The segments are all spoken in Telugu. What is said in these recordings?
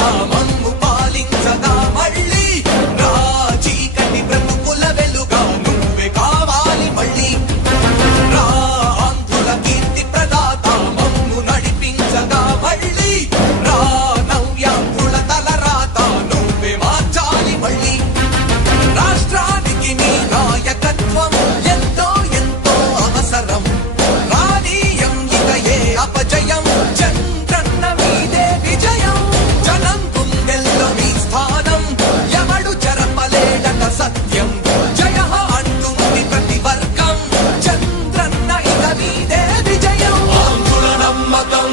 భవిత మమ్ము పాలించగా మళ్ళీ రా చీకటి బ్రతుకుల వెలుగా నువ్వే కావాలి మళ్ళీ రా ఆంధ్రుల కీర్తి ప్రదాత మమ్ము నడిపించగా మళ్ళీ రా నవ్యాంధ్రుల తలరాత నువ్వే మార్చాలి మళ్ళీ రాష్ట్రానికి నీ నాయకత్వం ఎంతో ఎంతో అవసరం రానీయం ఇక ఏ అపజయం చంద్రన్న మీదే విజయం జనం గుండెల్లో మీ స్థానం ఎవడు చెరపలేడట సత్యం జయ అంటుంది ప్రతి వర్గం చంద్రన్న ఇక మీదే విజయం ఆంధ్రుల నమ్మకం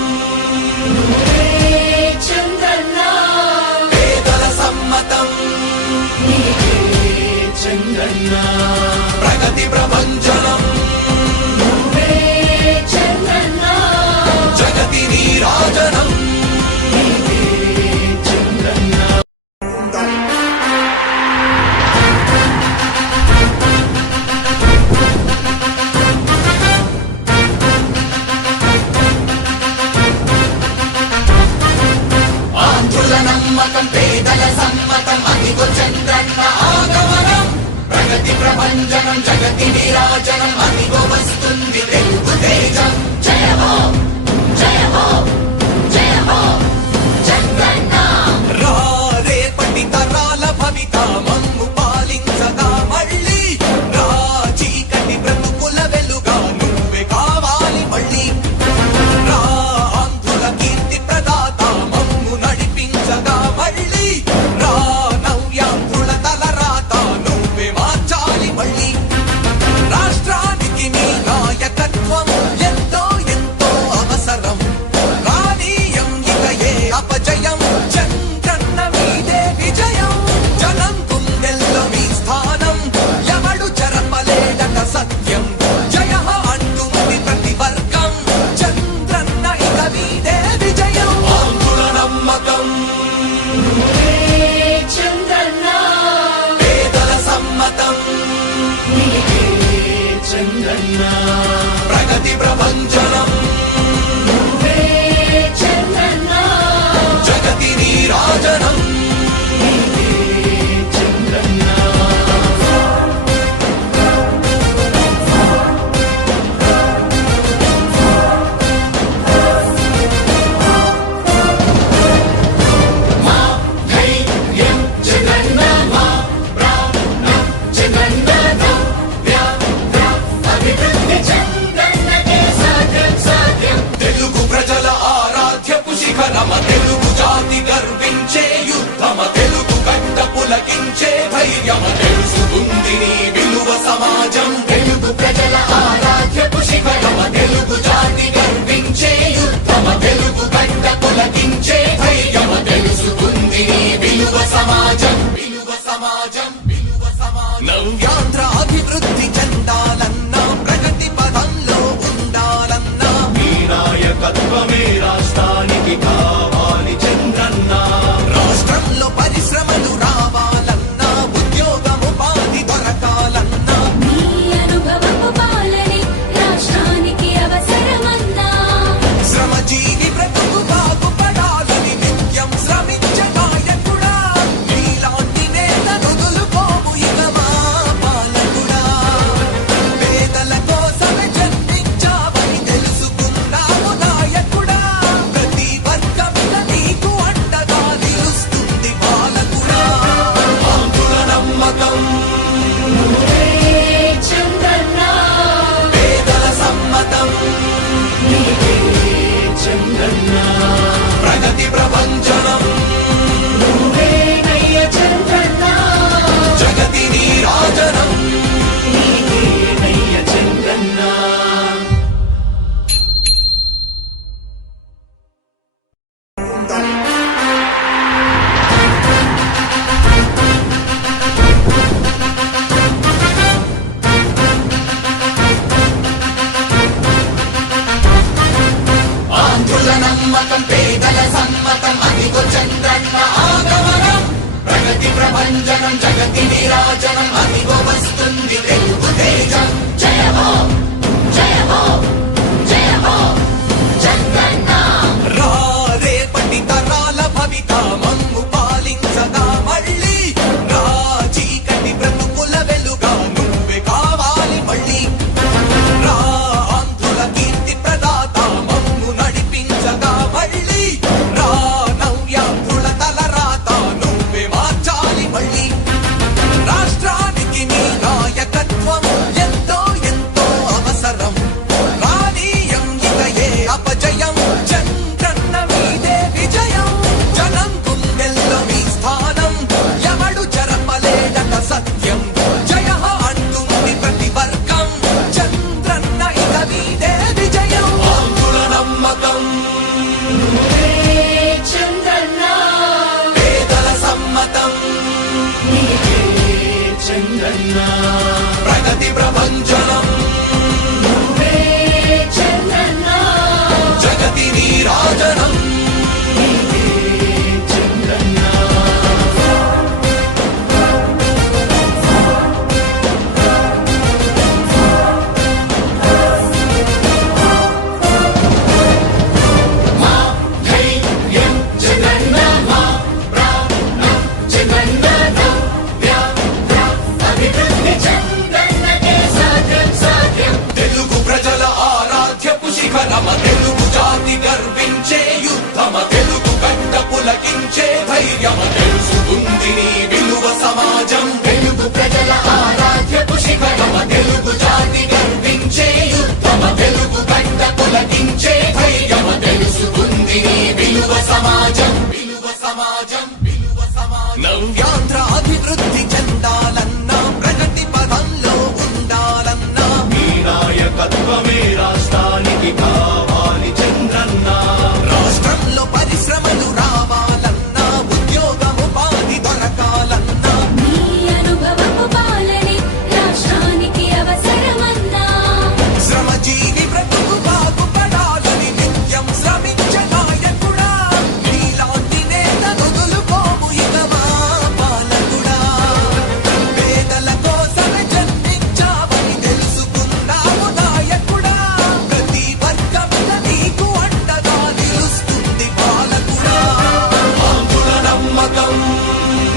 చంద్రన్న పేదల సమ్మతం చంద్రన్న ప్రగతి ప్రభంజనం చంద్రన్న జగతి నీరాజనం చంద్రన్న ఆంధ్రుల నమ్మకం పేదల సమ్మతం అదిగో చంద్రన్న ఆగమనం ప్రగతి ప్రభంజనం జగతి నీరాజనం అదిగో వస్తుంది తెలుగు తేజం జయ హో జయ హో జయ హో చంద్రన్న రా రేపటి తరాల భవిత మమ్ము పాలించగా మళ్ళీ రా చీకటి బ్రతుకుల వెలుగా నువ్వే కావాలి మళ్ళీ రా ఆంధ్రుల కీర్తి ప్రదాత మమ్ము నడిపించగా మళ్ళీ రా నవ్యాంధ్రుల తలరాత నువ్వే మార్చాలి మళ్ళీ రాష్ట్రానికి నీ నాయకత్వం ఎంతో ఎంతో అవసరం రానీయం ఇక ఏ అపజయం చంద్రన్న మీదే విజయం జనం గుండెల్లో మీ స్థానం ఎవడు చెరపలేడట సత్యం జయ అంటుంది ప్రతి వర్గం చంద్రన్న ఇక మీదే విజయం ఆంధ్రుల నమ్మకం చంద్రన్న పేదల సమ్మతం చంద్రన్న ప్రగతి ప్రభంజనం చంద్రన్న జగతి నీరాజనం చంద్రన్న మా ధైర్యం చంద్రన్న మా ప్రాణం చంద్రన్న నవ్య అభివృద్ధి చంద్రన్నకే సాధ్యం సాధ్యం తెలుగు ప్రజల ఆరాధ్యపు శిఖరమ తెలుగు జాతి గర్వించే యుద్ధమ తెలుగు గడ్డ పులకించే ధైర్యమ తెలుసుకుంది నీ విలువ సమాజం తెలుగు ప్రజల ఆరాధ్యపు శిఖరమ తెలుగు జాతి గర్వించే యుద్ధమ తెలుగు గడ్డ పులకించే ధైర్యమ తెలుసుకుంది నీ విలువ సమాజం విలువ సమాజం విలువ సమాజం నవ్యాంధ్ర అభివృద్ధి చెందాలన్నా ప్రగతి పదంలో ఉండాలన్నా నీ నాయకత్వమే రాష్ట్రానికి కావాలి చంద్రన్న రాష్ట్రంలో పరిశ్రమలు రావాలన్నా ఉద్యోగముపాధి దొరకాలన్నా నీ అనుభవపు పాలనే రాష్ట్రానికి అవసరమన్నా శ్రమజీవి బ్రతుకు బాగుపడాలని నిత్యం శ్రమించే నాయకుడా నీలాంటి నేత నుదులుకోవు ఇక మా పాలకుడా పేదల కోసమే జన్మించావని తెలుసుకున్నావు నాయకుడా ప్రతి వర్గమిద నీకు అండగా నిలుస్తుంది పాలకుడా ఆంధ్రుల నమ్మకం చంద్రన్న పేదల సమ్మతం చంద్రన్న ప్రగతి ప్రభంజనం నువ్వేనయ్య చంద్రన్న జగతి నీరాజనం నీకేనయ్య చంద్రన్న ఆంధ్రుల నమ్మకం పేదల సమ్మతం అదిగో చంద్రన్న ఆగమనం ప్రగతి ప్రభంజనం జగతి నీరాజనం అదిగో వస్తుంది తెలుగు తేజం జయ హో జయ హో జయ హో చంద్రన్న రా రేపటి తరాల భవిత మమ్ము ప్రభంజనం నువ్వే చంద్రన్న జగతి నీరాజనం మా ధైర్యం చంద్రన్న మా ప్రాణం చంద్రన్న నవ్య అభివృద్ధి చంద్రన్నకే సాధ్యం సాధ్యం తెలుగు ప్రజల ఆరాధ్యపు శిఖరమ తెలుగు జాతి గర్వించే యుద్ధమ తెలుగు గడ్డ పులకించే ధైర్యమ తెలుసుకుంది నీ విలువ సమాజం తెలుగు ప్రజల ఆరాధ్యపు శిఖరమ తెలుగు జాతి గర్వించే యుద్ధమ తెలుగు గడ్డ పులకించే ధైర్యమ తెలుసుకుంది నీ విలువ సమాజం విలువ సమాజం విలువ సమాజం నవ్యాంధ్ర అభివృద్ధి చెందాలన్నా ప్రగతి పదంలో ఉండాలన్నా నీ నాయకత్వమే రాష్ట్రానికి కావాలి చంద్రన్న రాష్ట్రంలో పరిశ్రమలు రావాలన్నా ఉద్యోగం ఉపాధి దొరకాలన్నా నీ అనుభవపు పాలనే రాష్ట్రానికి అవసరమన్నా శ్రమజీవి బ్రతుకు బాగుపడాలని నిత్యం శ్రమించే నాయకుడా నీలాంటి నేత వదులుకోము ఇక మా పాలకుడా పేదల కోసమే జన్మించావని తెలుసుకున్నావు నాయకుడా ప్రతి వర్గమున నీకు అండగా నిలుస్తుంది పాలకుడా ఆంధ్రుల నమ్మకం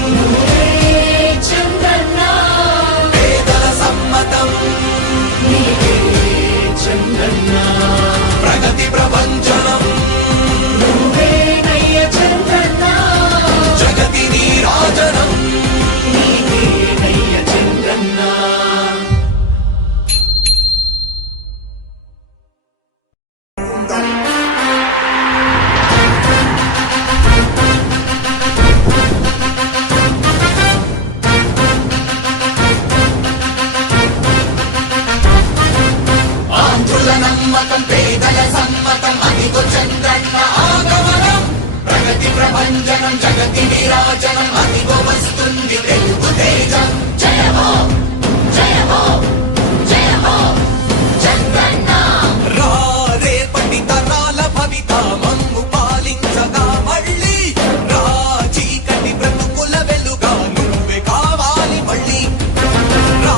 నువ్వే చంద్రన్న పేదల సమ్మతం నీవే చంద్రన్న ప్రగతి ప్రభంజనం నువ్వే నయ్య చంద్రన్న జగతి నీరాజనం నయ్య చంద్రన్న ఆంధ్రుల నమ్మకం పేదల సమ్మతం అదిగో చంద్రన్న ఆగమనం ప్రగతి ప్రభంజనం జగతి నీరాజనం అదిగో వస్తుంది తెలుగు తేజం జయ హో జయ హో జయ హో చంద్రన్న రా రేపటి తరాల భవిత మమ్ము పాలించగా మళ్ళీ రా చీకటి బ్రతుకుల వెలుగా నువ్వే కావాలి మళ్ళీ రా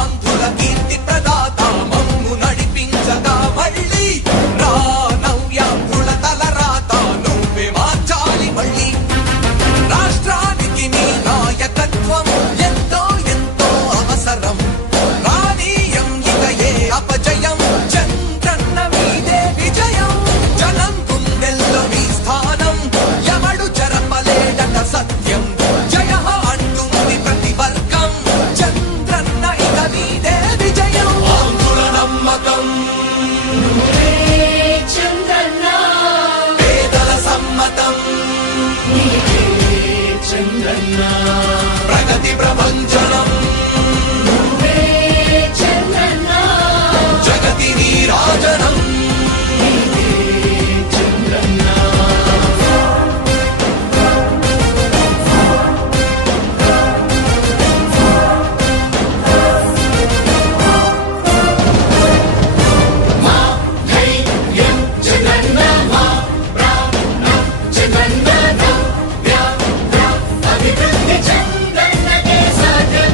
ఆంధ్రుల కీర్తి ప్రదాత మమ్ము నడిపించగా మళ్ళీ రా నవ్యాంధ్రుల తలరాత నువ్వే మార్చాలి మళ్ళీ రాష్ట్రానికి నీ నాయకత్వం ఎంతో ఎంతో అవసరం రానీయం ఇక ఏ అపజయం చంద్రన్న మీదే విజయం జనం గుండెల్లో మీ స్థానం ఎవడు చెరపలేడట సత్యం జయ అంటుంది ప్రతి వర్గం చంద్రన్న ఇక మీదే విజయం ఆంధ్రుల నమ్మకం నువ్వే చంద్రన్న పేదల సమ్మతం నీవే చంద్రన్న ప్రగతి ప్రభంజనం నువ్వే చంద్రన్న జగతి నీరాజనం చంద్రన్న మా ధైర్యం చంద్రన్న మా ప్రాణం చంద్రన్న నవ్య అభివృద్ధి చంద్రన్నకే సాధ్యం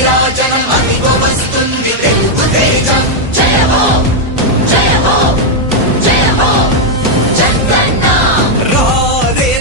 విరాజనం